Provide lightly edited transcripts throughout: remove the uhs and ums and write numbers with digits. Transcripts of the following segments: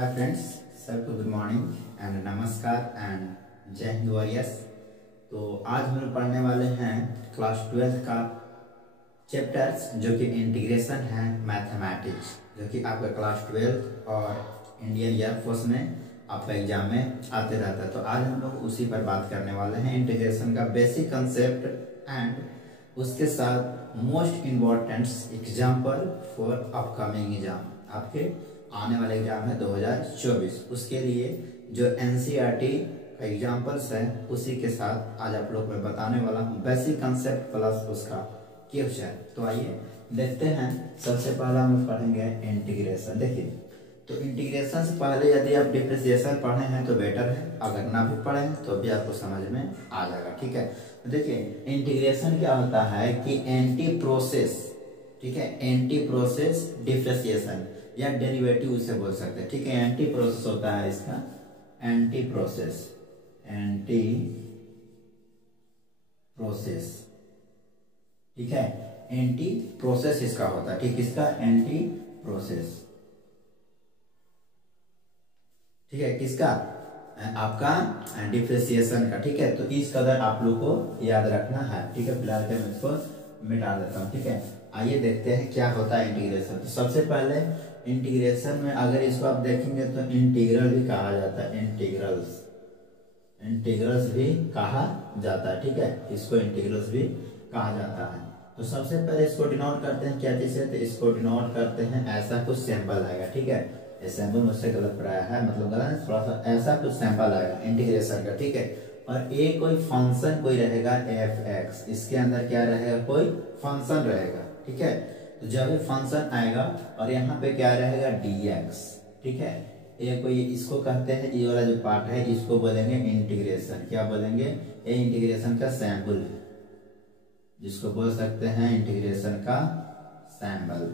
Hi friends, सबको good morning and नमस्कार and जय हिंद वॉरियर्स। तो आज हम लोग पढ़ने वाले हैं क्लास 12 का चैप्टर्स जो कि इंटीग्रेशन है मैथमेटिक्स, जो कि आपका क्लास 12 और इंडियन एयरफोर्स में आपका एग्जाम में आते रहता है। तो आज हम लोग उसी पर बात करने वाले हैं, इंटीग्रेशन का बेसिक कंसेप्ट एंड उसके साथ most important example for upcoming exam. आपके आने वाले एग्जाम है 2024, उसके लिए जो एनसीईआरटी का एग्जाम्पल्स है उसी के साथ आज आप लोग मैं बताने वाला हूँ, बेसिक कंसेप्ट प्लस उसका क्वेश्चन। तो आइए देखते हैं। सबसे पहला हम पढ़ेंगे इंटीग्रेशन। देखिए, तो इंटीग्रेशन से पहले यदि आप डिफरेंशिएशन पढ़े हैं तो बेटर है, अगर ना भी पढ़े तो भी आपको समझ में आ जाएगा। ठीक है, तो देखिए इंटीग्रेशन क्या होता है कि एंटी प्रोसेस, ठीक है, एंटी प्रोसेस डिफरेंशिएशन या डेरिवेटिव उसे बोल सकते हैं। ठीक है, एंटी प्रोसेस होता है इसका, एंटी प्रोसेस, एंटी प्रोसेस, ठीक है, एंटी प्रोसेस इसका होता है। ठीक, इसका एंटी प्रोसेस, ठीक है, किसका, आपका डिफरेंशिएशन का। ठीक है, तो इस कदर आप लोग को याद रखना है। ठीक है, फिलहाल के मैं इसको मिटा देता हूँ। ठीक है, आइए देखते हैं क्या होता है इंटीग्रेशन। तो सबसे पहले इंटीग्रेशन में अगर इसको आप देखेंगे तो इंटीग्रल भी कहा जाता है, इंटीग्रल्स, इंटीग्रल्स भी कहा जाता है। ठीक है, इसको इंटीग्रल्स भी कहा जाता है। तो सबसे पहले इसको डिनोट करते हैं क्या चीज से, तो इसको डिनोट करते हैं, ऐसा कुछ सिंबल आएगा। ठीक है, ये सिंबल मुझसे गलत पढ़ाया है, मतलब गलत है थोड़ा सा, ऐसा कुछ सिंबल आएगा इंटीग्रेशन का। ठीक है, और ए कोई फंक्शन कोई रहेगा एफ एक्स, इसके अंदर क्या रहेगा, कोई फंक्शन रहेगा। ठीक है, तो जब ये फंक्शन आएगा और यहाँ पे क्या रहेगा dx। ठीक है, ये कोई इसको कहते हैं, ये वाला जो पार्ट है इसको बोलेंगे इंटीग्रेशन। क्या बोलेंगे, ये इंटीग्रेशन का सैंपल है, जिसको बोल सकते हैं इंटीग्रेशन का सैंपल।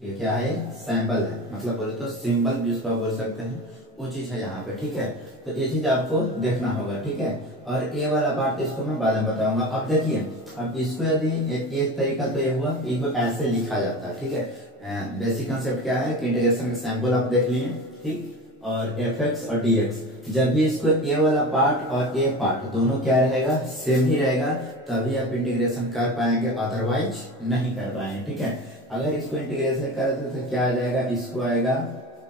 ये क्या है, सैंपल है, मतलब बोले तो सिंबल जिसको आप बोल सकते हैं, वो चीज है यहाँ पे। ठीक है, तो ये चीज आपको देखना होगा। ठीक है, और ए वाला पार्ट इसको मैं बाद में बताऊंगा। अब देखिए, अब इसको यदि एक तरीका तो ये हुआ कि इसको ऐसे लिखा जाता है। ठीक है, बेसिक कंसेप्ट क्या है कि इंटीग्रेशन का सैंपल आप देख लिए। ठीक, और एफ एक्स और डी एक्स, जब भी इसको ए वाला पार्ट और ए पार्ट दोनों क्या रहेगा, सेम ही रहेगा, तभी आप इंटीग्रेशन कर पाएंगे, अदरवाइज नहीं कर पाएंगे। ठीक है, अगर इसको इंटीग्रेशन करते तो क्या आ जाएगा, इसको आएगा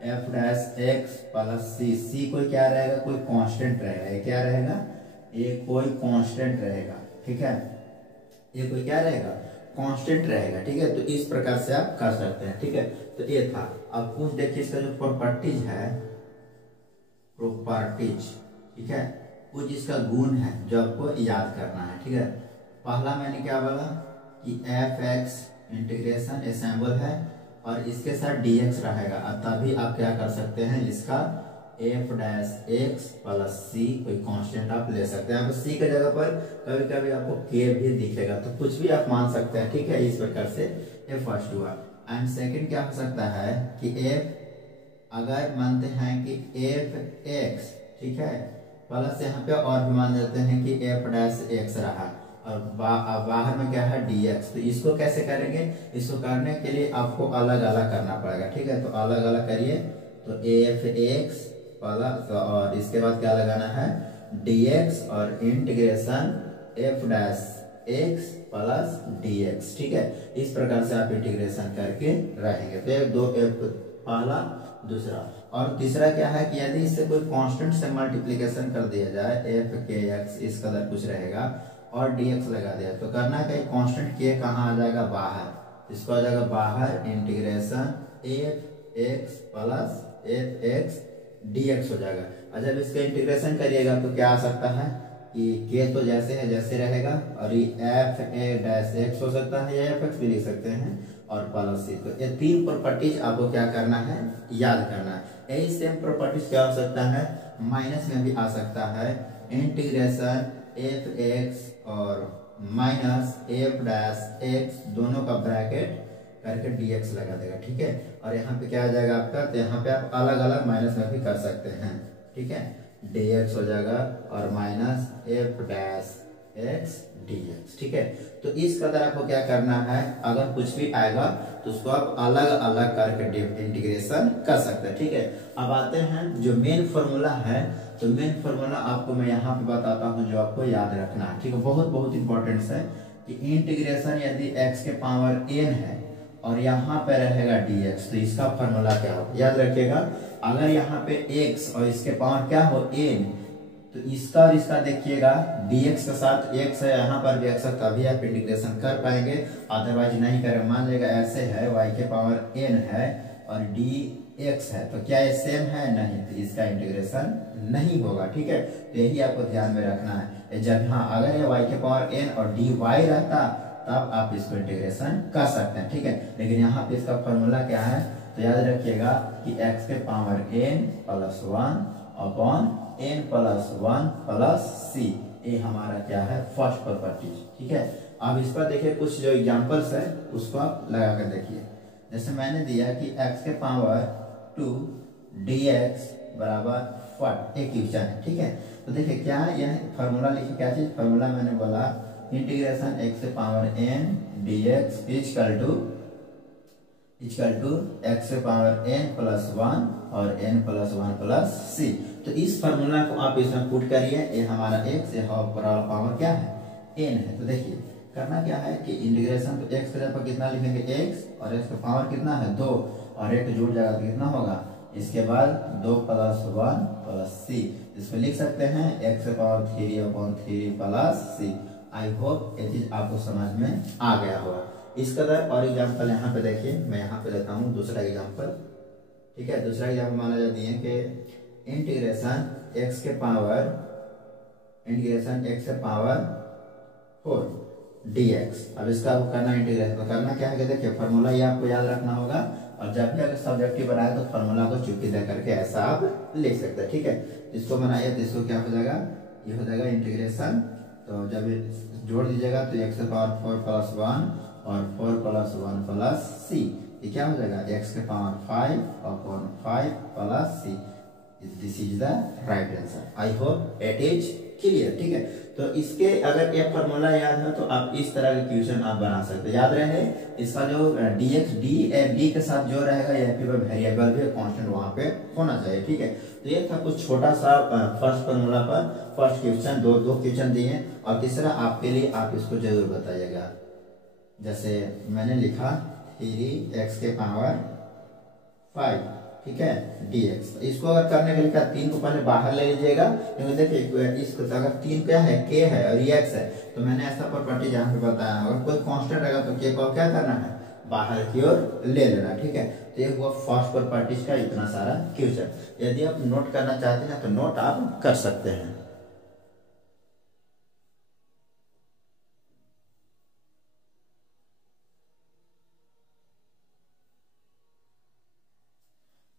एफ डैश एक्स प्लस सी, सी कोई क्या रहेगा, कोई कांस्टेंट रहेगा। ये क्या रहेगा, ये कोई कांस्टेंट रहेगा। ठीक है, ये कोई क्या रहेगा, कांस्टेंट रहेगा। ठीक है, तो इस प्रकार से आप कर सकते हैं। ठीक है, तो ये था। अब कुछ देखिए, इसका जो प्रॉपर्टीज है, प्रॉपर्टीज, ठीक है, कुछ इसका गुण है जो आपको याद करना है। ठीक है, पहला मैंने क्या बोला कि F x integration a symbol है और इसके साथ dx रहेगा, तभी आप क्या कर सकते हैं, इसका एफ डैश एक्स प्लस सी कोई कांस्टेंट आप ले सकते हैं। सी के जगह पर कभी कभी आपको के भी दिखेगा, तो कुछ भी आप मान सकते हैं। ठीक है, इस प्रकार से ये फर्स्ट हुआ। एंड सेकंड क्या हो सकता है कि एफ, अगर मानते हैं कि एफ एक्स, ठीक है, प्लस यहाँ पे और भी मान लेते हैं कि एफ डैश एक्स रहा और बाहर में क्या है dx, तो इसको कैसे करेंगे, इसको करने के लिए आपको अलग अलग करना पड़ेगा। ठीक है, तो अलग अलग करिए, तो एफ एक्स प्लस और इसके बाद क्या लगाना है dx और integration F dash x plus dx। ठीक है, इस प्रकार से आप इंटीग्रेशन करके रहेंगे। तो एक दो एफ, पहला, दूसरा और तीसरा क्या है कि यदि इससे कोई कांस्टेंट से मल्टीप्लिकेशन कर दिया जाए, एफ के एक्स इस कदर कुछ रहेगा और dx लगा दिया, तो करना क्या, कांस्टेंट के कहाँ आ जाएगा, बाहर, इसको आ जाएगा बाहर, integration F x plus F x dx हो जाएगा। और जब इसका इंटीग्रेशन करिएगा तो क्या आ सकता है कि के तो जैसे है जैसे रहेगा, और ये एफ ए डैश एक्स हो सकता है या एफ एक्स भी लिख सकते हैं, और प्लस सी। तो ये तीन प्रॉपर्टीज आपको क्या करना है, याद करना है। यही सेम प्रॉपर्टीज क्या हो सकता है, माइनस में भी आ सकता है, इंटीग्रेशन एफ एक्स और माइनस एफ डैश एक्स दोनों का ब्रैकेट करके dx लगा देगा। ठीक है, और यहाँ पे क्या आ जाएगा आपका, तो यहाँ पे आप अलग अलग माइनस में भी कर सकते हैं। ठीक है, dx हो जाएगा और minus F dash x d x. ठीक है, तो इस कदर आपको क्या करना है, अगर कुछ भी आएगा तो उसको आप अलग अलग करके इंटीग्रेशन कर सकते हैं। ठीक है, अब आते हैं जो मेन फॉर्मूला है, तो मेन फॉर्मूला आपको मैं यहाँ पे बताता हूँ जो आपको याद रखना है। ठीक है, बहुत बहुत इंपॉर्टेंट है कि इंटीग्रेशन यदि x के पावर n है और यहाँ पे रहेगा dx, तो इसका फॉर्मूला क्या हो, याद रखिएगा। अगर यहाँ पे x और इसके पावर क्या हो n, तो इसका और इसका देखिएगा dx के साथ x है, यहाँ पर भी x है, तभी आप इंटीग्रेशन कर पाएंगे, अदरवाइज नहीं करेंगे। मान लीजिएगा ऐसे है y के पावर n है और dx है, तो क्या ये सेम है, नहीं, तो इसका इंटीग्रेशन नहीं होगा। ठीक है, तो यही आपको ध्यान में रखना है। जब हाँ अगर ये y के पावर n और dy रहता तब आप इसको इंटीग्रेशन कर सकते हैं। ठीक है, लेकिन यहाँ पे इसका फॉर्मूला क्या है, तो याद रखिएगा कि x के power n plus 1 upon n plus 1 plus c, ये हमारा क्या है, फर्स्ट प्रॉपर्टीज। ठीक है, अब इस पर देखिए कुछ जो एग्जांपल्स है उसको आप लगा कर देखिए। जैसे मैंने दिया कि x के पावर 2 dx बराबर 4 एक क्वेश्चन है। ठीक है, तो देखिए क्या यह फॉर्मूला लिखिए, क्या चीज फॉर्मूला, मैंने बोला इंटीग्रेशन x के power n dx equal to x के पावर n प्लस 1 और n प्लस 1 प्लस c। तो इस फॉर्मूला को आप इसमें पुट करिए, ये हमारा x, ये पावर क्या है, n है। तो देखिए करना क्या है कि इंटीग्रेशन, तो x के जगह पर कितना लिखेंगे, x, और x का पावर कितना है 2, और एक जुड़ जाएगा तो कितना होगा, इसके बाद 2 प्लस 1 प्लस c, इसको लिख सकते हैं x के power 3 upon 3 plus c। I hope ये चीज आपको समझ में आ गया होगा। इस कदर और एग्जाम्पल यहाँ पे देखिए, मैं यहाँ पे लेता हूँ दूसरा एग्जाम्पल। ठीक है, दूसरा एग्जाम्पल माना जाती है कि इंटीग्रेशन x के पावर 4 dx। अब इसका आपको करना इंटीग्रेशन, तो करना क्या है कि देखिए फॉर्मूला ये आपको याद रखना होगा, और जब भी अगर सब्जेक्टिव बनाए तो फॉर्मूला को चुपके दे करके ऐसा आप लिख सकते हैं। ठीक है, इसको बनाइए तो इसको क्या हो जाएगा, ये हो जाएगा इंटीग्रेशन, तो जब जोड़ दीजिएगा तो x के पावर 4 प्लस 1 और 4 प्लस 1 प्लस c, ये क्या हो जाएगा, x के power 5 upon 5 plus c। This is the right answer. I hope it is clear. ठीक है, तो इसके अगर ये फॉर्मूला याद है तो आप इस तरह के क्वेश्चन आप बना सकते हैं। याद रहे इसका जो dx d के साथ जो रहेगा यहाँ पे वेरिएबल भी कांस्टेंट वहां पे होना चाहिए। ठीक है, तो ये था कुछ छोटा सा फर्स्ट फॉर्मूला पर फर्स्ट क्वेश्चन, दो क्वेश्चन दिए, और तीसरा आपके लिए आप इसको जरूर बताइएगा। जैसे मैंने लिखा 3x के पावर 5, ठीक है, dx। इसको अगर करने के लिए क्या, 3 को पहले बाहर ले लीजिएगा, क्योंकि देखिए इसको अगर 3 क्या है, k है और ये x है, तो मैंने ऐसा प्रॉपर्टी जहाँ पे बताया, अगर कोई कांस्टेंट रहेगा तो k को क्या करना है, बाहर की ओर ले लेना। ठीक है, तो ये हुआ फर्स्ट प्रॉपर्टीज का इतना सारा क्वेश्चन। यदि आप नोट करना चाहते हैं तो नोट आप कर सकते हैं।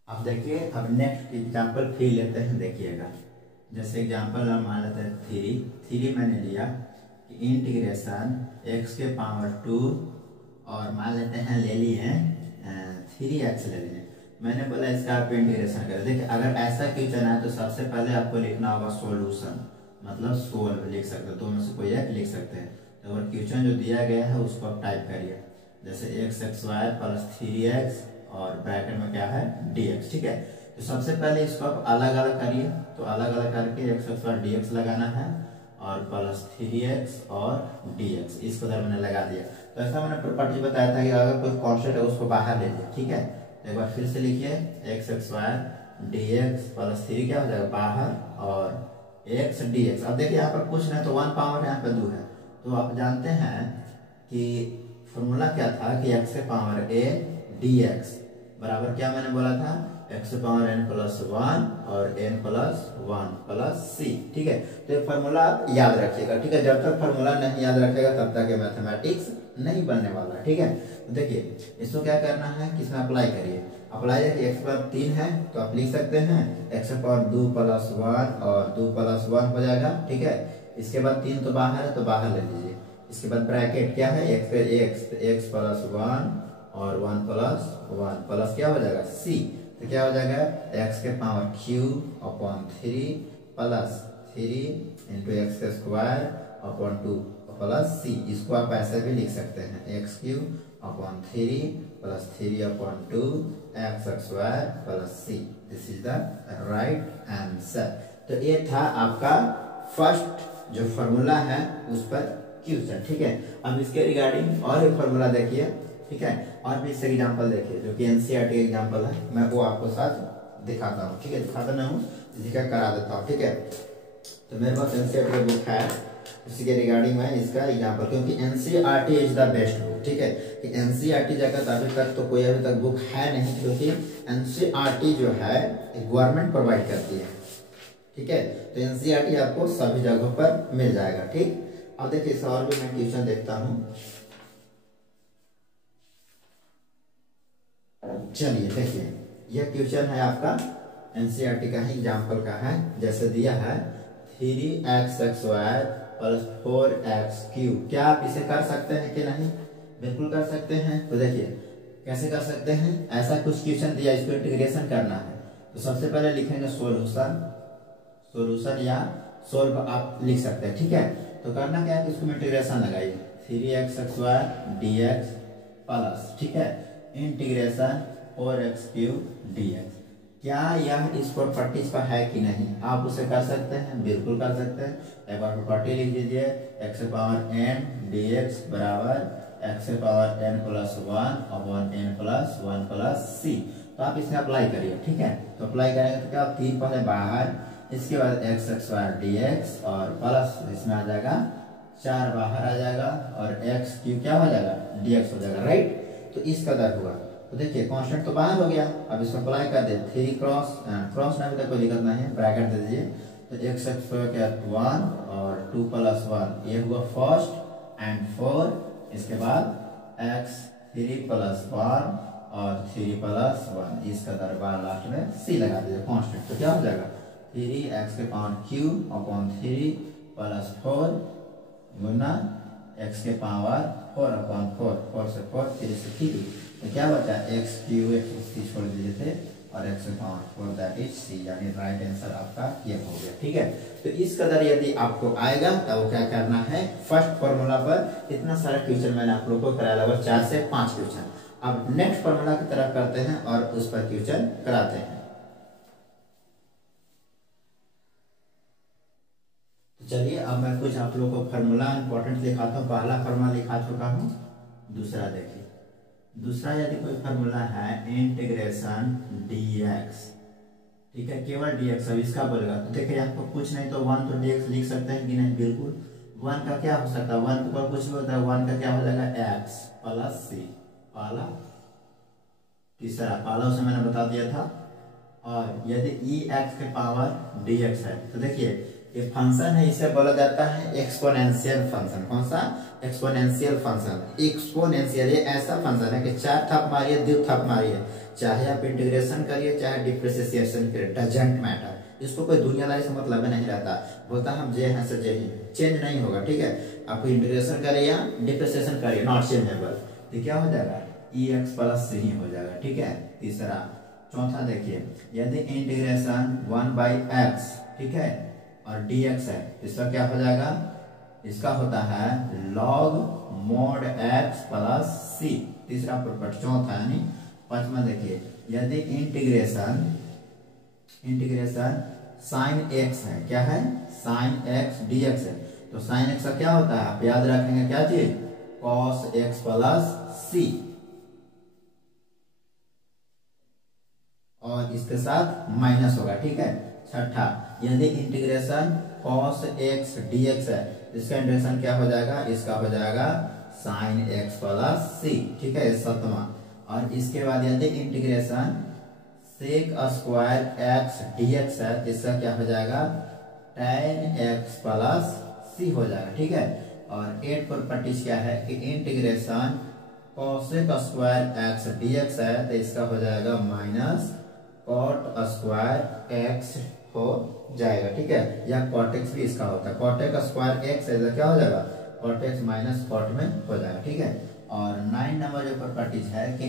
अब देखिए, अब नेक्स्ट एग्जांपल फिर लेते हैं, देखिएगा। जैसे एग्जांपल हम मान लेते हैं 3 मैंने लिया कि इंटीग्रेशन x के पावर 2 और मान लेते हैं ले लिए 3x ले लिए। मैंने बोला इसका आप इंटीग्रेशन करें। देखिए अगर ऐसा क्वेश्चन है तो सबसे पहले आपको लिखना होगा सॉल्यूशन, मतलब सोल्व लिख सकते हैं, दो में से कोई एक लिख सकते हैं। तो अगर क्वेश्चन जो दिया गया है उसको आप टाइप करिए, जैसे x² प्लस 3x और ब्रैकेट में क्या है, dx। ठीक है, तो सबसे पहले इसको आप अलग अलग करिए, तो अलग अलग करके x² dx लगाना है और प्लस 3x और dx, इसको मैंने लगा दिया। तो ऐसा मैंने प्रॉपर्टी बताया था कि अगर कोई कांस्टेंट है उसको बाहर ले लीजिए। ठीक है, तो एक बार फिर से लिखिए x² dx प्लस 3 क्या हो जाएगा बाहर और x dx। अब देखिए यहाँ पर कुछ नहीं तो 1 पावर यहाँ पे 2 है, तो आप जानते हैं कि फॉर्मूला क्या था कि x के पावर a dx बराबर क्या मैंने बोला था, x के पावर n प्लस 1 और n प्लस 1 प्लस c। ठीक है, तो ये फॉर्मूला आप याद रखिएगा। ठीक है, जब तक फॉर्मूला नहीं याद रखेगा तब तक ये मैथमेटिक्स नहीं बनने वाला। ठीक है, तो देखिए इसको क्या करना है कि इसमें अप्लाई करिए। अप्लाई देखिए x पर 3 है तो आप लिख सकते हैं x के पावर 2 प्लस 1 और 2 प्लस 1 हो जाएगा। ठीक है, इसके बाद 3 तो बाहर है तो बाहर ले लीजिए। इसके बाद ब्रैकेट क्या है, x प्लस 1 और 1 प्लस 1 प्लस क्या हो जाएगा c, तो क्या हो जाएगा x के power 3 upon 3 plus 3 into x² upon 2 plus c, इसको आप ऐसे भी लिख सकते हैं x cube upon 3 plus 3 upon 2 x square plus c. This is the right answer. तो ये था आपका फर्स्ट जो फॉर्मूला है उस पर क्वेश्चन, ठीक है। अब इसके रिगार्डिंग और एक फॉर्मूला देखिए, ठीक है, और भी इससे एग्जांपल देखिए जो कि एनसीईआरटी एग्जांपल है, मैं वो आपको साथ दिखाता हूँ, ठीक है, दिखाता नहीं हूँ, जिक्र करा देता हूँ, ठीक है। तो मेरे पास एनसीईआरटी बुक है, उसी के रिगार्डिंग मैं इसका एग्जांपल, क्योंकि NCERT is the best book, ठीक है, कि एनसीईआरटी जगत अभी तक तो कोई अभी तक बुक है नहीं, क्योंकि एनसीईआरटी जो है गवर्नमेंट प्रोवाइड करती है, ठीक है। तो एनसीईआरटी आपको सभी जगहों पर मिल जाएगा, ठीक। अब देखिए इस और भी मैं क्वेश्चन देखता हूँ। चलिए देखिए, यह क्वेश्चन है आपका एनसीईआरटी का ही एग्जाम्पल का है, जैसे दिया है 3x² प्लस 4x³ क्या आप इसे कर सकते हैं कि नहीं? बिल्कुल कर सकते हैं। तो देखिए कैसे कर सकते हैं, ऐसा कुछ क्वेश्चन दिया, इसको इंटीग्रेशन करना है। तो सबसे पहले लिखेंगे सोल्यूशन या सोल्व आप लिख सकते हैं, ठीक है। तो करना क्या है कि इसको इंटीग्रेशन लगाइए, 3x² dx प्लस, ठीक है, इंटीग्रेशन 4x³ dx। क्या यह इस प्रॉपर्टीज का है कि नहीं? आप उसे कर सकते हैं, बिल्कुल कर सकते हैं। एक बार प्रॉपर्टी लिख दीजिए, x⁴n dx बराबर x⁴n + 1 अपॉन n + 1 + c। तो आप इसे अप्लाई करिए, ठीक है। तो अप्लाई करेंगे तो क्या 3 पहले बाहर, इसके बाद x² dx और प्लस इसमें आ जाएगा 4 बाहर आ जाएगा और x³ क्या हो जाएगा, dx हो जाएगा, राइट। तो इस कदर हुआ। तो देखिए कांस्टेंट तो बाहर हो गया, अब इसको अप्लाई कर दे, 3 क्रॉस ना भी कोई दिक्कत नहीं है, ब्रैकेट दे दीजिए। तो x² 1 और 2 + 1 ये हुआ फर्स्ट एंड 4, इसके बाद x3 + 1 और 3 + 1, इसका दरबार लास्ट में c लगा दीजिए कांस्टेंट। तो क्या हो जाएगा 3x³ अपॉन 3 + 4 गुना x⁴ अपॉन 4 से 4 3 से 3। तो क्या बचा x³ छोड़ दिए थे और x⁴ दैट इज c, यानी राइट आंसर आपका ये हो गया, ठीक है। तो इस कदर यदि आपको आएगा तो क्या करना है, फर्स्ट फॉर्मूला पर इतना सारा क्वेश्चन मैंने आप लोगों को कराया, लगभग 4 से 5 क्वेश्चन। अब नेक्स्ट फॉर्मूला की तरफ करते हैं और उस पर क्वेश्चन कराते हैं। चलिए अब मैं कुछ आप लोगों को फार्मूला इंपॉर्टेंट दिखाता हूँ। पहला फार्मूला लिखा चुका हूँ, दूसरा देखिए। दूसरा यदि कोई फार्मूला है इंटीग्रेशन dx, ठीक है, केवल dx, अब इसका बोलेगा तो देखिए आपको कुछ नहीं तो 1 तो dx लिख सकते हैं कि नहीं, बिल्कुल। 1 का क्या हो सकता है, 1 के ऊपर कुछ भी होता है, 1 का क्या हो जाएगा x + c, पहला। तीसरा पहला उसे मैंने बता दिया था। और यदि e⁻ dx है तो देखिए ये फंक्शन है, इसे बोला जाता है एक्सपोनेंशियल फंक्शन। कौन सा? Exponential function. एक्सपोनेंशियल ये ऐसा फंक्शन है कि 4 थप मारिए 2 थप मारिए, चाहे आप इंटीग्रेशन करिए चाहे डिफरेंशिएशन करिए, डजंट मैटर। इसको कोई दुनियादारी से मतलब नहीं रहता, बोलता हम जे हैं से जे ही, चेंज नहीं होगा, ठीक है। आप इंटीग्रेशन करिए या डिफरेंशिएशन करिए, नॉट चेंजेबल। तो क्या हो जाएगा ex + c ही हो जाएगा, ठीक है। तीसरा। चौथा देखिए, यदि इंटीग्रेशन 1/x, ठीक है, और dx है, इसका क्या हो जाएगा, इसका होता है log mod x + c। तीसरा प्रॉपर्टी, चौथा यानी। पांचवा देखिए, यदि इंटीग्रेशन sin x है, क्या है, sin x dx है, तो sin x का क्या होता है, आप याद रखेंगे क्या चीज, cos x + c, और इसके साथ माइनस होगा, ठीक है। छठा, यदि इंटीग्रेशन cos x dx है, इसका इंटीग्रेशन क्या हो जाएगा, इसका हो जाएगा sin x + c, ठीक है, सातवां। और इसके बाद यदि इंटीग्रेशन sec² x dx है, इसका क्या हो जाएगा tan x + c हो जाएगा, ठीक है। और 8 प्रॉपर्टीज क्या है कि इंटीग्रेशन cos² x dx है, तो इसका हो जाएगा -cot² x हो जाएगा, ठीक है, या cot x भी इसका होता है, cot² x ऐसा क्या हो जाएगा, cot x - cot में हो जाएगा, ठीक है। और 9 नंबर जो प्रॉपर्टीज है कि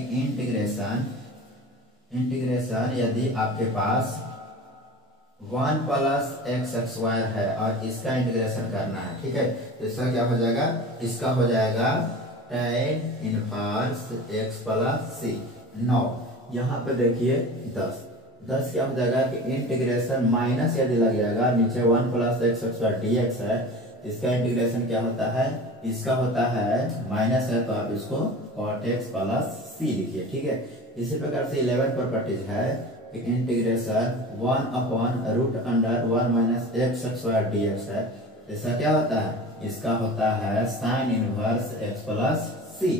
इंटीग्रेशन यदि आपके पास 1 प्लस एक्स स्क्वायर है और इसका इंटीग्रेशन करना है, ठीक है। तो इसका क्या हो जाएगा, इसका हो जाएगा tan इनवर्स x प्लस सी। 9 यहाँ पे देखिए 10 क्या हो जाएगा कि इंटीग्रेशन माइनस यदि लग जाएगा, नीचे 1 plus x square d x है, इसका इंटीग्रेशन क्या होता है, इसका होता है माइनस है तो आप इसको cot x प्लस सी लिखिए, ठीक है। इसी प्रकार से 11 प्रॉपर्टीज है कि integration 1 upon root under 1 minus x square d x है, इसका क्या होता है, इसका होता है sine inverse x plus c.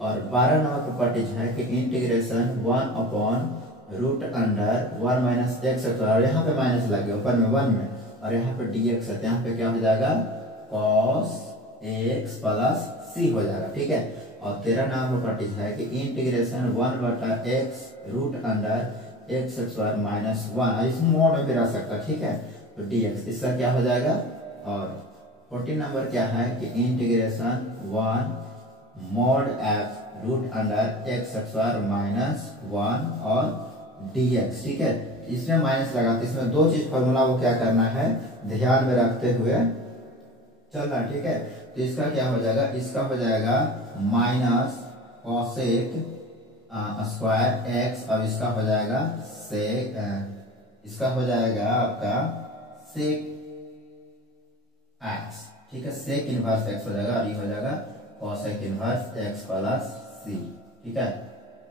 और 12 नंबर प्रॉपर्टीज है कि integration 1 upon root under 1 minus x square, यहाँ पे माइनस लग गया ऊपर में 1 में, और यहाँ पे dx है, यहाँ पे क्या हो जाएगा cos x प्लस सी हो जाएगा, ठीक है। और 13 नंबर प्रॉपर्टीज है कि इंटीग्रेशन 1 बटा x root under x square minus 1, इस मोड में भी रह सकता है, ठीक है। तो dx इसका क्या हो जाएगा। और 14 नंबर क्या है कि integration 1 mod f root under x square minus 1 और dx, ठीक है। इसमें माइनस लगा, तो इसमें दो चीज फॉर्मूला वो क्या करना है, ध्यान में रखते हुए चलना, ठीक है। तो इसका क्या हो जाएगा, इसका हो जाएगा माइनस कॉसेक स्क्वायर एक्स, अब इसका हो जाएगा सेक, इसका हो जाएगा आपका सेक एक्स, ठीक है। सेक इनवर्स एक्स हो जाएगा और ये हो जाएगा cosec inverse x plus c, ठीक है।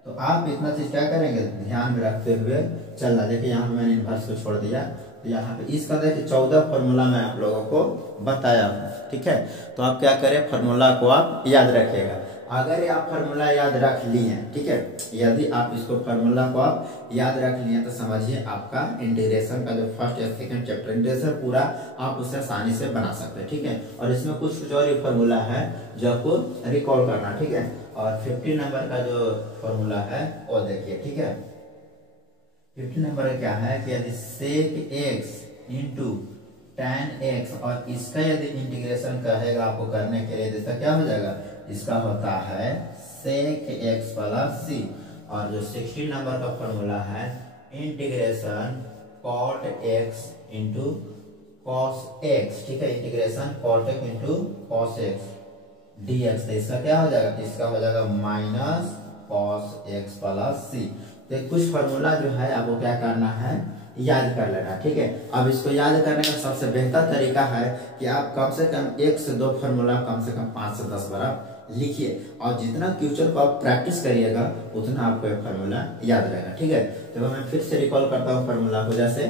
तो आप इतना चीज क्या करेंगे, ध्यान में रखते हुए चलना। देखिए यहाँ पे मैंने इनवर्स को छोड़ दिया, तो यहाँ पे इसका देखिए 14 फॉर्मूला मैं आप लोगों को बताया हूँ, ठीक है। तो आप क्या करें, फॉर्मूला को आप याद रखिएगा। अगर आप फॉर्मूला याद रख लिए, ठीक है, यदि आप इसको फॉर्मूला को आप याद रख लिए तो समझिए आपका इंटीग्रेशन का जो फर्स्ट या सेकंड चैप्टर इंटीग्रेशन पूरा आप उसे आसानी से बना सकते हैं, ठीक है। और इसमें कुछ और फॉर्मूला है जो आपको रिकॉल करना, ठीक है। और 15 नंबर का जो फॉर्मूला है वो देखिए, ठीक है। 15 नंबर क्या है कि यदि sec x into tan x और इसका यदि इंटीग्रेशन कहेगा आपको करने के लिए, इसका क्या हो जाएगा, इसका होता है sec x प्लस सी। और जो 16 नंबर का फॉर्मूला है integration cot x into cos x, ठीक है। Integration cot x into cos x dx, तो इसका क्या हो जाएगा, इसका हो जाएगा minus cos x plus c. तो कुछ फॉर्मूला जो है आपको क्या करना है, याद कर लेना, ठीक है। अब इसको याद करने का सबसे बेहतर तरीका है कि आप कम से कम 1 से 2 फॉर्मूला कम से कम 5 से 10 बार आप लिखिए, और जितना फ्यूचर को आप प्रैक्टिस करिएगा उतना आपको ये फॉर्मूला याद रहेगा, ठीक है। तो मैं फिर से रिकॉल करता हूँ फॉर्मूला को, जैसे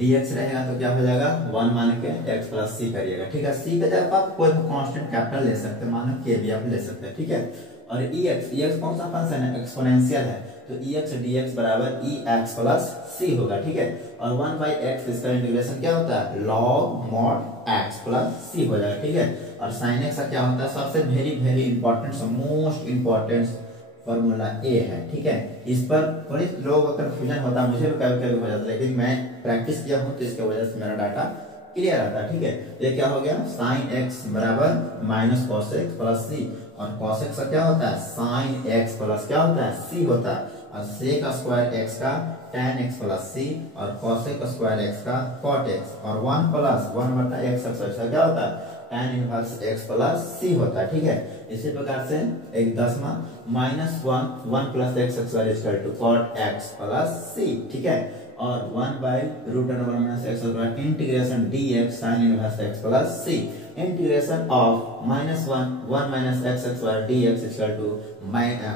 dx रहेगा तो क्या हो जाएगा 1 मान के x प्लस सी करिएगा, ठीक है। सी के जगह आप कोई भी कांस्टेंट कैपिटल ले सकते हैं, मानो k भी आप ले सकते हैं, ठीक है। और ex कौन सा फंक्शन है, एक्सपोनेंशियल है, तो ex dx बराबर ex प्लस सी होगा, ठीक है। और 1/x इसका इंटीग्रेशन क्या होता है, log mod x प्लस सी हो जाएगा, ठीक है। और sin x का क्या होता है, सबसे very important most important formula a है, ठीक है। इस पर थोड़ी लोगों का कंफ्यूजन होता है, मुझे भी कभी कभी हो जाता है, लेकिन मैं प्रैक्टिस किया हूँ तो इसके वजह से मेरा डाटा क्लियर आता है, ठीक है। ये क्या हो गया, साइन एक्स बराबर minus cos x plus c, और कॉस एक्स का क्या होता है साइन एक्स प्लस क्या होता है सी होता है, और सेक स्क्वायर एक्स का tan x प्लस सी, और कॉसेक स्क्वायर एक्स का cot x, और 1 प्लस 1 बटा एक्स स्क्वायर क्या होता है tan inverse x plus c होता है, ठीक है। इसी प्रकार से एक 10वां minus 1 plus x square equal to cot x plus c, ठीक है। और 1 by root under 1 minus x square integration dx sin inverse x plus c, integration of minus 1 minus x square dx equal to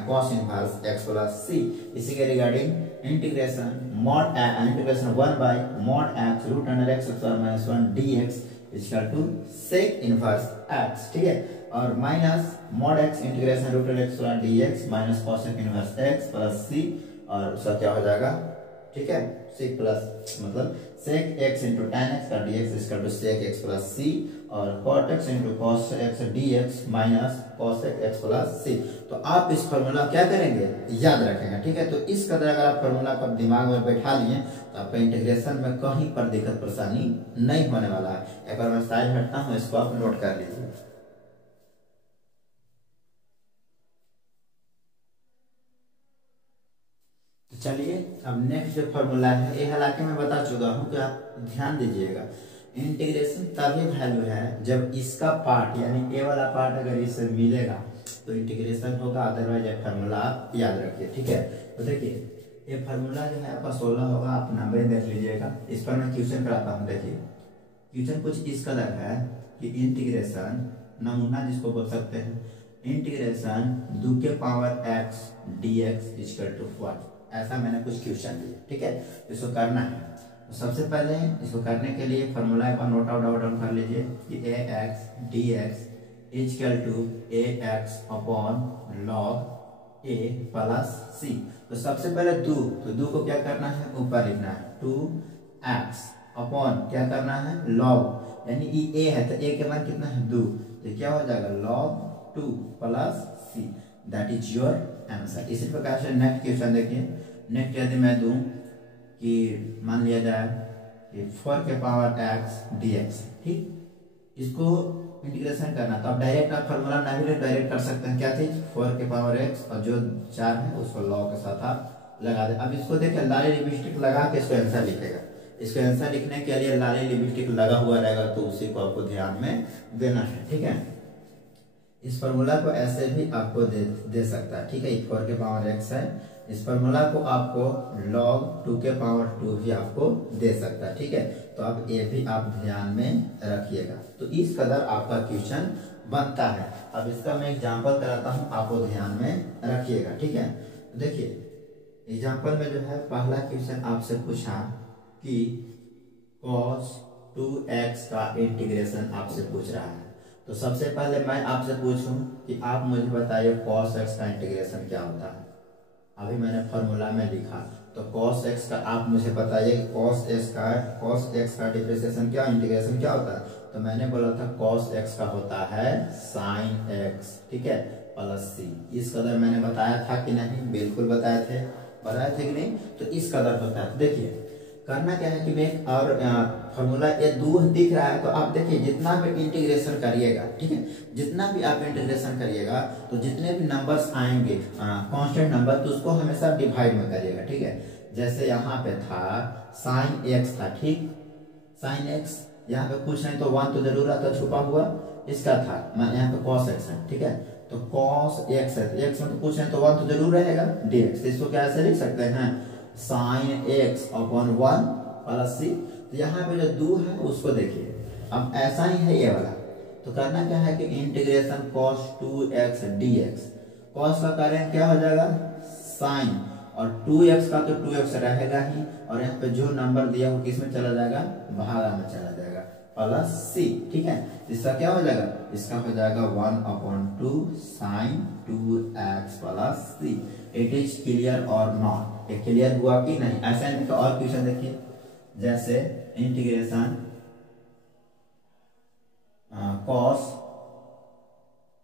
cos inverse x plus c. इसी के regarding integration mod integration 1 by mod x root under x square minus 1 dx equal to sec inverse x, ठीक है। और minus mod x integration root under x square dx minus cosec inverse x plus c, और उसका क्या हो जाएगा, ठीक है, सेक प्लस मतलब sec x into tan x का dx equal to sec x plus c, और cot x into cos x dx minus cosec x plus c. तो आप इस फॉर्मूला क्या करेंगे, याद रखेंगे, ठीक है। तो इस कदर अगर आप फॉर्मूला को दिमाग में बैठा लिए तो आपका इंटीग्रेशन में कहीं पर दिक्कत परेशानी नहीं होने वाला है। एक बार मैं साइड हटता हूँ, इसको आप नोट कर लीजिए। चलिए अब नेक्स्ट जो फॉर्मूला है, ये हालांकि मैं बता चुका हूँ कि आप ध्यान दीजिएगा। इंटीग्रेशन तभी वैल्यू है जब इसका पार्ट यानी ए वाला पार्ट अगर इससे मिलेगा तो इंटीग्रेशन होगा, अदरवाइज ये फार्मूला आप याद रखिए। ठीक है, तो देखिए ये फार्मूला जो है आपका 16 होगा, आप नंबर देख लीजिएगा। इस पर मैं क्वेश्चन कराता हूँ। देखिए क्वेश्चन कुछ इस कदर है कि इंटीग्रेशन नमूना जिसको बोल सकते हैं, इंटीग्रेशन 2 के power x dx equal to 1, ऐसा मैंने कुछ क्वेश्चन दिया। ठीक है, इसको करना है। तो सबसे पहले इसको करने के लिए फार्मूला एक बार नोट डाउन कर लीजिए कि ax dx equal to ax upon log a plus c। तो सबसे पहले 2 को क्या करना है, ऊपर लिखना है 2x अपॉन क्या करना है log, यानी ये a है तो a के मान कितना है 2, तो क्या हो जाएगा log 2 plus c, that is your answer. इसी प्रकार से नेक्स्ट क्वेश्चन देखिए। नेक्स्ट यदि मैं दूं कि मान लिया जाए कि 4 के पावर x dx, ठीक, इसको इंटीग्रेशन करना तो अब डायरेक्ट आप फार्मूला ना भी डायरेक्ट कर सकते हैं। क्या चीज, 4 के पावर x और जो 4 है उसको लॉग के साथ आप लगा दे। अब इसको देखिए लाली लिपस्टिक लगा के इसको आंसर लिखेगा। इसको आंसर लिखने के लिए लाली लिपस्टिक लगा हुआ रहेगा, तो उसी को आपको ध्यान में देना है। ठीक है, इस फार्मूला को ऐसे भी आपको दे सकता है। ठीक है, 4 के पावर x है, इस फार्मूला को आपको log 2 के पावर 2 भी आपको दे सकता है। ठीक है, तो आप ये भी आप ध्यान में रखिएगा। तो इस कदर आपका क्वेश्चन बनता है। अब इसका मैं एग्जांपल कराता हूँ, आपको ध्यान में रखिएगा। ठीक है, तो देखिए एग्जांपल में जो है पहला क्वेश्चन आपसे पूछा कि cos 2x का इंटीग्रेशन आपसे पूछ रहा है। तो सबसे पहले मैं आपसे पूछूं कि आप मुझे बताइए cos x का इंटीग्रेशन क्या होता है। अभी मैंने फॉर्मूला में लिखा, तो cos x का आप मुझे बताइए कि cos x का डिफरेंशिएशन क्या, इंटीग्रेशन क्या होता है। तो मैंने बोला था cos x का होता है sin x, ठीक है, प्लस c। इस कदर मैंने बताया था कि नहीं, बिल्कुल बताए थे कि नहीं। तो इस कदर होता है। देखिए करना क्या है कि मैं और फॉर्मूला ये 2 दिख रहा है, तो आप देखिए जितना भी इंटीग्रेशन करिएगा, ठीक है, जितना भी आप इंटीग्रेशन करिएगा तो जितने भी नंबर्स आएंगे कांस्टेंट नंबर, तो उसको हमेशा डिवाइड में करिएगा। ठीक है, जैसे यहाँ पे था साइन x था, ठीक, साइन x, यहाँ पे कुछ नहीं तो 1 तो जरूर आता छुपा हुआ, इसका था यहाँ पे cos x है। ठीक है, तो cos x है, x में तो कुछ नहीं तो 1 तो जरूर रहेगा dx। इसको क्या ऐसे लिख सकते हैं, sine x upon 1 plus c। तो यहाँ पे जो 2 है उसको देखिए, अब ऐसा ही है ये वाला। तो करना क्या है कि integration cos 2x dx, cos का करें क्या हो जाएगा साइन, और 2x का तो 2x रहेगा ही, और यहाँ पे जो नंबर दिया हो किसमें चला जाएगा, भागा में चला जाएगा, प्लस c। ठीक है, इसका क्या हो जाएगा, इसका हो जाएगा 1/2 sine 2x plus c। It is clear और नॉट, ये क्लियर हुआ कि नहीं। ऐसा इनका और क्वेश्चन देखिए, जैसे इंटीग्रेशन cos,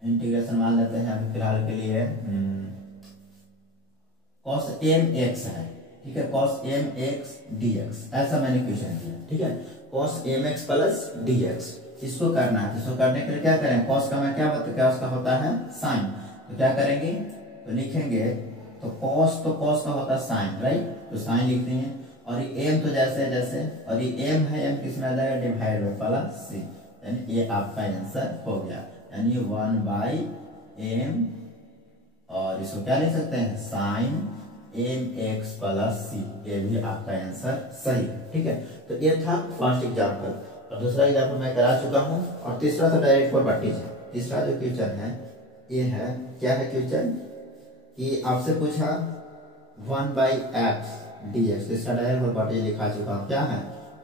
इंटीग्रेशन मान लेते हैं अभी फिलहाल के लिए cos mx है, ठीक है, cos mx dx, ऐसा मैंने क्वेश्चन किया। ठीक है, cos mx प्लस dx, इसको करना है। इसको करने के लिए क्या करें, cos का मैं क्या बता, क्या उसका होता है साइन, तो क्या करेंगे, तो लिखेंगे तो cos का होता है साइन, राइट, तो साइन लिख देंगे, और ये m तो जैसे और ये m है, m किस में आ जाएगा, डिवाइड बाय प्लस c, यानी ये आपका आंसर हो गया, यानी 1/m, और इसको क्या लिख सकते हैं, साइन mx प्लस c, ये भी आपका आंसर सही है। ठीक है, तो ये था फर्स्ट एग्जाम्पल, और दूसरा एग्जाम्पल मैं करा चुका हूँ, और तीसरा तो डायरेक्ट प्रॉपर्टीज है। तीसरा जो क्वेश्चन है ये है, क्या है क्वेश्चन कि आपसे पूछा 1/x dx, इसका डायरेक्ट प्रॉपर्टी लिखा चुका हूँ, क्या है,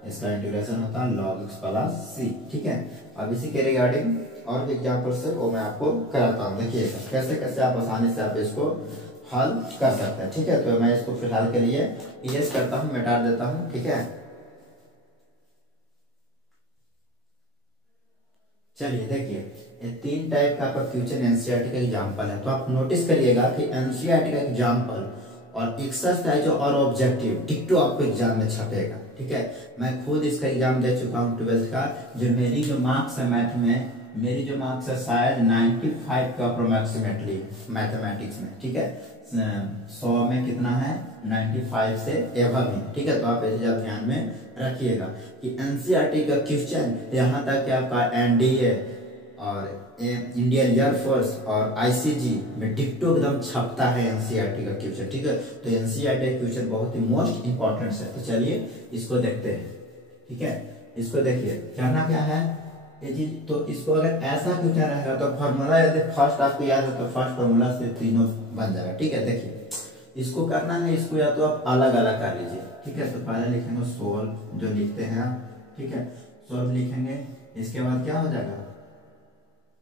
इसका इंटीग्रेशन होता है log x प्लस c। ठीक है, अब इसी के रिगार्डिंग और भी एग्जाम्पल से वो मैं आपको कराता हूँ। देखिए कैसे कैसे आप आसानी से आप इसको हल कर सकते हैं। ठीक है, तो मैं इसको फिलहाल के लिए इरेज करता हूँ, मिटा देता हूँ। ठीक है, चलिए देखिए ये 3 टाइप का आपका क्वेश्चन एनसीईआरटी का एग्जाम्पल है। तो आप नोटिस करिएगा कि एनसीईआरटी का एग्जाम्पल और एक्सरसाइज और ऑब्जेक्टिव डिक्टो आपको एग्जाम में छपेगा। ठीक है, मैं खुद इसका एग्जाम दे चुका हूँ 12th का, जो मेरी जो मार्क्स है मैथ में मेरी जो मार्क्स है शायद 95 का अप्रोक्सीमेटली मैथमेटिक्स में, ठीक है। 100 में कितना है, 95 से एवं है, ठीक है। तो आप ऐसे ध्यान में रखिएगा कि एनसीईआरटी का क्वेश्चन यहाँ तक कि आपका एनडीए और इंडियन एयरफोर्स और आईसीजी में डिक्टो एकदम छपता है एनसीईआरटी का क्वेश्चन, ठीक है। तो एनसीईआरटी का क्वेश्चन बहुत ही मोस्ट इंपॉर्टेंट है। तो चलिए इसको देखते हैं, ठीक है। इसको देखिए करना क्या है ये चीज, तो इसको अगर ऐसा क्वेश्चन रहेगा तो फार्मूला यदि फर्स्ट आपको याद है तो फर्स्ट फार्मूला से तीनों बन जाएगा, ठीक है। देखिए इसको करना है, इसको या तो आप अलग अलग कर लीजिए, ठीक है। तो पहले लिखेंगे सोल्व, जो लिखते हैं आप, ठीक है। सोल्व लिखेंगे, इसके बाद क्या हो जाएगा,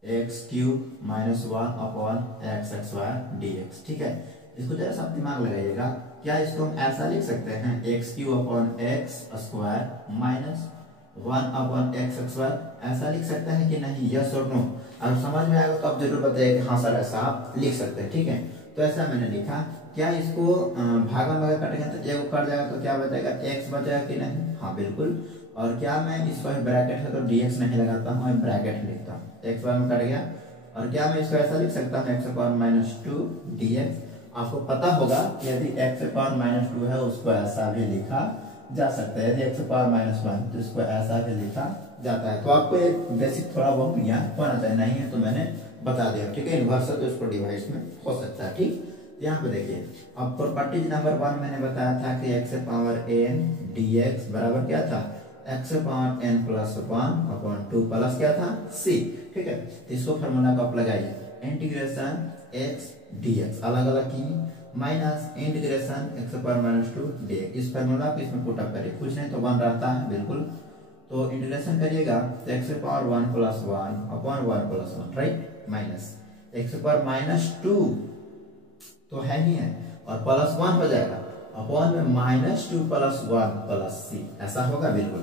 x cube minus 1 upon x x y d x, ठीक है। इसको जरा सा दिमाग लगाइएगा, क्या इसको हम ऐसा लिख सकते हैं x cube upon x square minus 1 upon x x y, ऐसा लिख सकते हैं कि नहीं, यस और नो। अगर समझ में आएगा तो आप जरूर बताइए कि हाँ सर ऐसा आप लिख सकते हैं, ठीक है। तो ऐसा मैंने लिखा, क्या इसको भागा में कटेंगे तो एक कट जाएगा तो क्या बचेगा, एक्स बचेगा कि नहीं, हाँ बिल्कुल। और क्या मैं इसको ब्रैकेट है तो डीएक्स नहीं लगाता हूँ, मैं ब्रैकेट लिखता हूँ, एक्स बार में कट गया। और क्या मैं इसको ऐसा लिख सकता हूँ एक्स पावर माइनस 2 डीएक्स। आपको पता होगा यदि एक्स पावर माइनस 2 है उसको ऐसा भी लिखा जा सकता है, यदि एक्स पावर माइनस 1 तो इसको ऐसा भी लिखा जाता है। तो आपको एक बेसिक थोड़ा बहुत ज्ञान होना चाहिए, नहीं है तो मैंने बता दिया, ठीक है। इनवर्स है तो इसको डिवाइस में हो सकता है, ठीक। यहाँ पे देखिए अब प्रॉपर्टीज नंबर 1 मैंने बताया था कि एक्स पावर एन डीएक्स बराबर क्या था, x power n plus 1 upon 2 plus क्या था सी, ठीक है। तो इसको फार्मूला को आप लगाइए, इंटीग्रेशन एक्स डीएक्स अलग अलग की minus integration x power minus 2 dx. इस फार्मूला को इसमें पुट अप करिए, कुछ नहीं तो 1 रहता है बिल्कुल। तो इंटीग्रेशन करिएगा तो x power 1 plus 1 upon 1 plus 1, right, minus x power minus 2 तो है ही है और प्लस 1 हो जाएगा अपॉन में माइनस 2 प्लस 1 प्लस सी, ऐसा होगा बिल्कुल।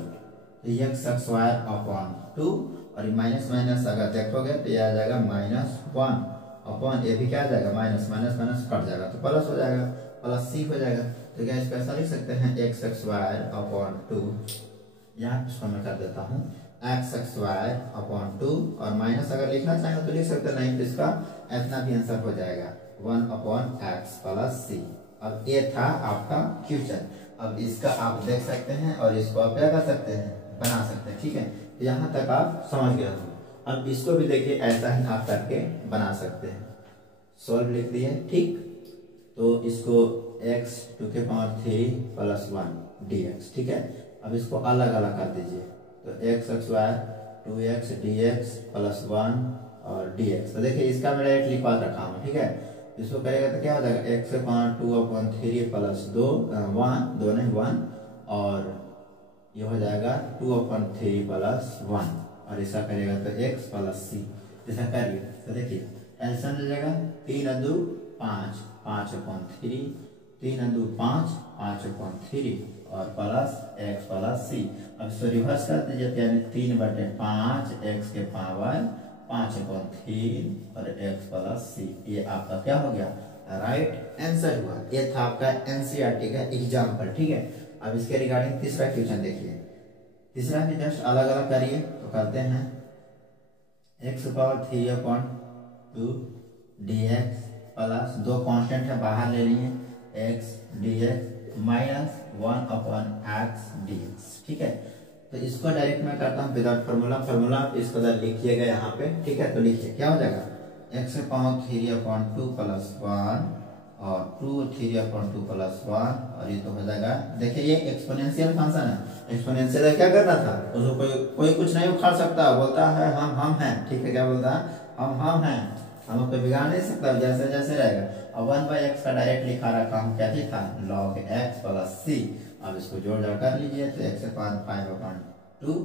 तो एक्स स्क्वायर अपॉन 2 और ये माइनस माइनस अगर देखोगे तो ये आ जाएगा माइनस 1 अपॉन ये भी क्या आ जाएगा, माइनस माइनस माइनस कट जाएगा तो प्लस हो जाएगा, प्लस सी हो जाएगा। तो क्या इसको ऐसा लिख सकते हैं एक्स स्क्वायर अपॉन 2, यहाँ इसको मैं कर देता हूँ एक्स स्क्वायर अपॉन 2 और माइनस अगर लिखना चाहेंगे तो लिख सकते नहीं, तो इसका इतना भी आंसर हो जाएगा 1 अपॉन एक्स प्लस सी। अब ये था आपका क्वेश्चन, अब इसका आप देख सकते हैं और इसको आप क्या कर सकते हैं, बना सकते हैं, ठीक है। यहाँ तक आप समझ गए हो। अब इसको भी देखिए ऐसा ही आप करके बना सकते हैं, सोल्व लिख दिए, ठीक। तो इसको x 2 के पावर 3 प्लस 1 dx, ठीक है। अब इसको अलग अलग कर दीजिए, तो x square 2x dx plus 1 और dx। तो देखिए इसका मैं डायरेक्ट लिखवा रखा हूँ, ठीक है। इसको करेगा तो क्या हो जाएगा एक्स पावर 2 अपॉन 3 प्लस 2 1 2 नहीं 1 और ये हो जाएगा 2 अपॉन 3 प्लस 1 और ऐसा करेगा तो x प्लस सी, ऐसा करिए। तो देखिए एल्सन ले जाएगा 3 2 5 5 अपॉन 3 3 2 5 5 अपॉन 3 और प्लस x प्लस सी। अब इसको रिवर्स कर दीजिए, यानी 3/5 x के पावर 5 अपॉन 3 और x प्लस सी। ये आपका क्या हो गया, राइट आंसर हुआ। ये था आपका एनसीईआरटी का एग्जाम्पल, ठीक है। अब इसके रिगार्डिंग तीसरा क्वेश्चन देखिए, तीसरा भी जस्ट अलग अलग करिए। तो करते हैं x power 3 upon 2 dx plus 2 constant है बाहर ले लिए x dx minus 1 upon x dx, ठीक है। तो इसको डायरेक्ट मैं करता हूँ विदाउट फार्मूला, फार्मूला इसको लिखिएगा यहाँ पे, ठीक है। तो लिखिए क्या हो जाएगा x पावर 3 अपॉन 2 प्लस 1 और 2 3 अपॉन 2 प्लस 1 और ये तो हो जाएगा। देखिए ये एक्सपोनेंशियल फंक्शन है, एक्सपोनेंशियल क्या करना था, उसको कोई कुछ नहीं उखाड़ सकता, बोलता है हम हैं, ठीक है। क्या बोलता है, हम हैं, हम कोई बिगाड़ नहीं सकता, जैसे जैसे रहेगा। अब 1/x का डायरेक्ट लिखा रखा हूँ, क्या चीज था, log x प्लस सी। अब इसको जोड़ जोड़ कर लीजिए तो x पावर 5 अपॉन 2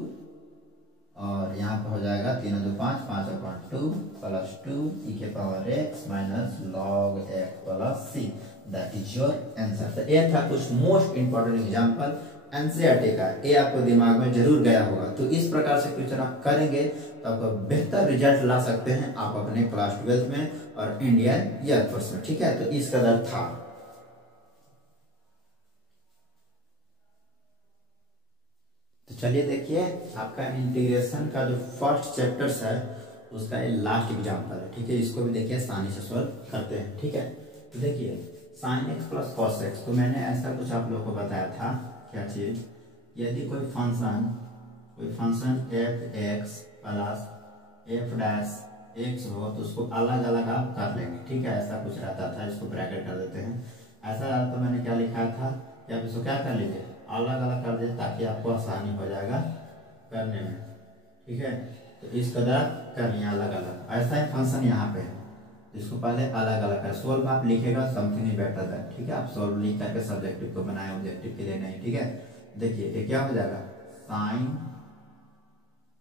और यहाँ पर हो जाएगा 3 2 5 5 अपॉन 2 प्लस 2 e के power x minus log x plus c. That is your answer. तो ये था कुछ मोस्ट इंपॉर्टेंट एग्जांपल एनसीईआरटी का, ये आपको दिमाग में जरूर गया होगा। तो इस प्रकार से क्वेश्चन आप करेंगे तो आपको बेहतर रिजल्ट ला सकते हैं आप अपने क्लास 12 में और इंडियन एयरफोर्स में, ठीक है। तो इस कदर था। तो चलिए देखिए आपका इंटीग्रेशन का जो फर्स्ट चैप्टर्स है उसका ये लास्ट एग्जाम्पल है, ठीक है। इसको भी देखिए आसानी से सॉल्व करते हैं, ठीक है। तो देखिए sine x plus cos x, तो मैंने ऐसा कुछ आप लोगों को बताया था, क्या चीज, यदि कोई function F x plus F dash x हो तो उसको अलग अलग आप कर लेंगे, ठीक है। ऐसा कुछ रहता था, इसको ब्रैकेट कर देते हैं। ऐसा तो मैंने क्या लिखा था कि आप इसको क्या कर लीजिए, अलग अलग कर दीजिए, ताकि आपको आसानी हो जाएगा करने में, ठीक है। तो इस कदर करनी अलग अलग, ऐसा ही फंक्शन यहाँ पे है, इसको पहले अलग अलग कर, सोल्व आप लिखेगा समथिंग इज बेटर दैन, ठीक है। आप सोल्व लिख करके सब्जेक्टिव को बनाए, ऑब्जेक्टिव के लिए नहीं, ठीक है। देखिए ये क्या हो जाएगा, sine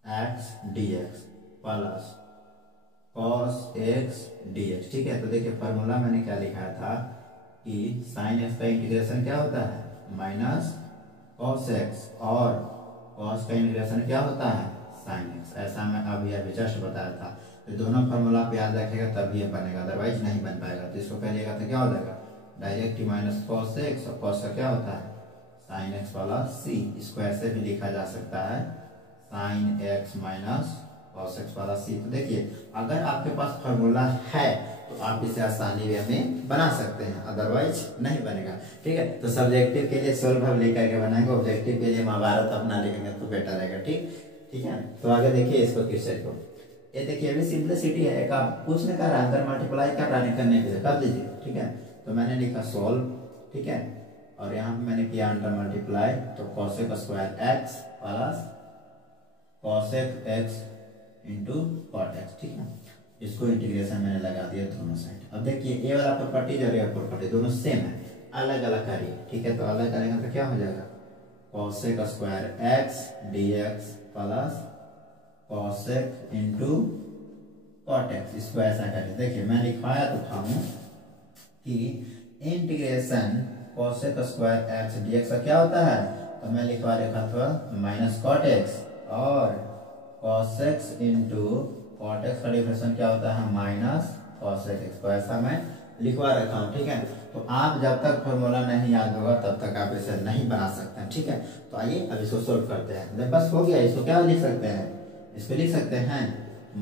x d x plus cos x d x, ठीक है। तो देखिए फॉर्मूला मैंने क्या लिखा था कि साइन एक्स का इंटीग्रेशन क्या होता है, माइनस कॉस एक्स, और कॉस का इंटीग्रेशन क्या होता है, साइन एक्स। ऐसा मैं अभी जस्ट बताया था। तो दोनों फॉर्मूला आप याद रखेगा तब ये बनेगा, अदरवाइज नहीं बन पाएगा। तो इसको करिएगा तो क्या हो जाएगा, डायरेक्ट माइनस कॉस एक्स, और कॉस का क्या होता है, साइन एक्स वाला सी। इसको ऐसे भी लिखा जा सकता है, sine x minus cos x वाला सी। तो देखिए अगर आपके पास फॉर्मूला है तो आप इसे आसानी वे में बना सकते हैं, अदरवाइज नहीं बनेगा, ठीक है। तो सब्जेक्टिव के लिए सोल्व हम लेकर के बनाएंगे, ऑब्जेक्टिव के लिए महाभारत अपना लिखेंगे तो बेटर रहेगा, ठीक है। तो आगे देखिए इसको क्वेश्चन को, ये देखिए अभी सिंपलिसिटी है, एक आप पूछने का अंदर मल्टीप्लाई करने के लिए कर दीजिए, ठीक है। तो मैंने लिखा सोल्व, ठीक है, और यहाँ पे मैंने किया अंडर मल्टीप्लाई, तो cosec square x plus cosec x into cot x, ठीक है। इसको इंटीग्रेशन मैंने लगा दिया दोनों साइड। अब देखिए ए वाला प्रॉपर्टी जो है प्रॉपर्टी दोनों सेम है, अलग अलग करिए, ठीक है। तो अलग करेंगे तो क्या हो जाएगा, cosec square x d x plus cosec into cot x. इसको ऐसा करिए, देखिए मैं लिखवाया तो था कि integration cosec square x d x का क्या होता है, तो मैं लिखवा रखा था माइनस कॉट एक्स, और cos x into cot x का डिफरेंशियल क्या होता है, माइनस cos x। तो ऐसा मैं लिखवा रखा हूँ, ठीक है। तो आप जब तक फॉर्मूला नहीं याद होगा तब तक आप इसे नहीं बना सकते हैं, ठीक है। तो आइए अब इसको सोल्व करते हैं। बस हो गया, इसको क्या लिख सकते हैं, इसको लिख सकते हैं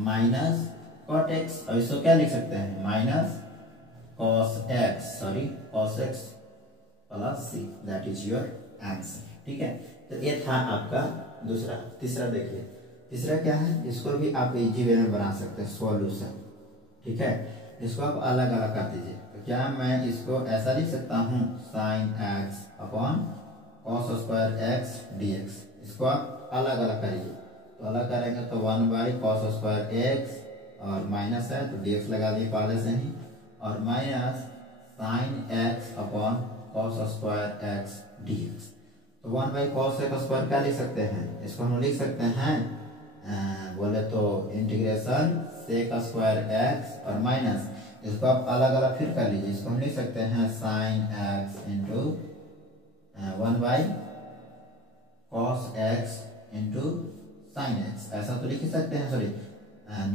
माइनस कॉट एक्स, और इसको क्या लिख सकते हैं, minus cos x plus c, that is your answer, ठीक है। तो ये था आपका दूसरा। तीसरा देखिए, तीसरा क्या है, इसको भी आप इजी वे में बना सकते हैं, सॉल्यूशन, ठीक है। इसको आप अलग अलग कर दीजिए। तो क्या मैं इसको ऐसा लिख सकता हूँ, sine x upon cos square x d x. इसको आप अलग अलग करिए, तो अलग करेंगे तो 1 बाई कॉस स्क्वायर एक्स, और माइनस है तो डी एक्स लगा दिए पहले से ही, और minus sine x upon cos square x d x. तो 1 बाई कॉस एक्स स्क्वायर क्या लिख सकते हैं, इसको हम लिख सकते हैं बोले तो इंटीग्रेशन सेक स्क्वायर एक्स, और माइनस इसको आप अलग अलग फिर कर लीजिए। इसको हम लिख सकते हैं sine x into 1 by cos x into sine x, ऐसा तो लिख ही सकते हैं। सॉरी,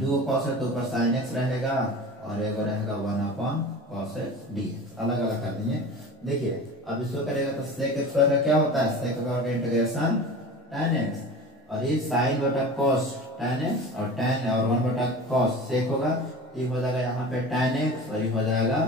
दो कॉस है तो ऊपर साइन एक्स रहेगा, और एक रहेगा 1 upon cos x d x, अलग अलग कर देंगे। देखिए अब इसको करेगा तो सेक स्क्वायर का क्या होता है, सेक का इंटीग्रेशन tan x, और ये साइन बटा कॉस tan x, और tan और 1 बटा कॉस सेक होगा, ये हो जाएगा यहाँ पे tan x, और ये हो जाएगा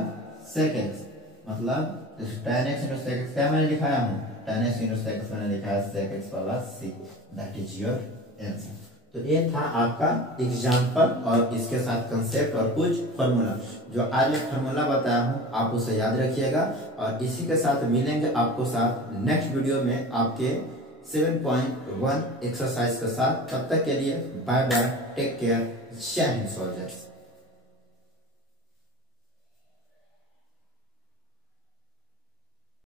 sec x। मतलब tan x into sec x क्या मैंने लिखाया हूँ, tan x into sec x मैंने लिखा है sec x plus c, that is your answer. तो ये था आपका एग्जाम्पल, और इसके साथ कंसेप्ट और कुछ फॉर्मूला। जो आज मैं फॉर्मूला बताया हूँ आप उसे याद रखिएगा, और इसी के साथ मिलेंगे आपको साथ नेक्स्ट वीडियो में आपके 7.1 एक्सरसाइज के साथ। तब तक के लिए बाय बाय, टेक केयर, जय हिंद सोल्जर्स।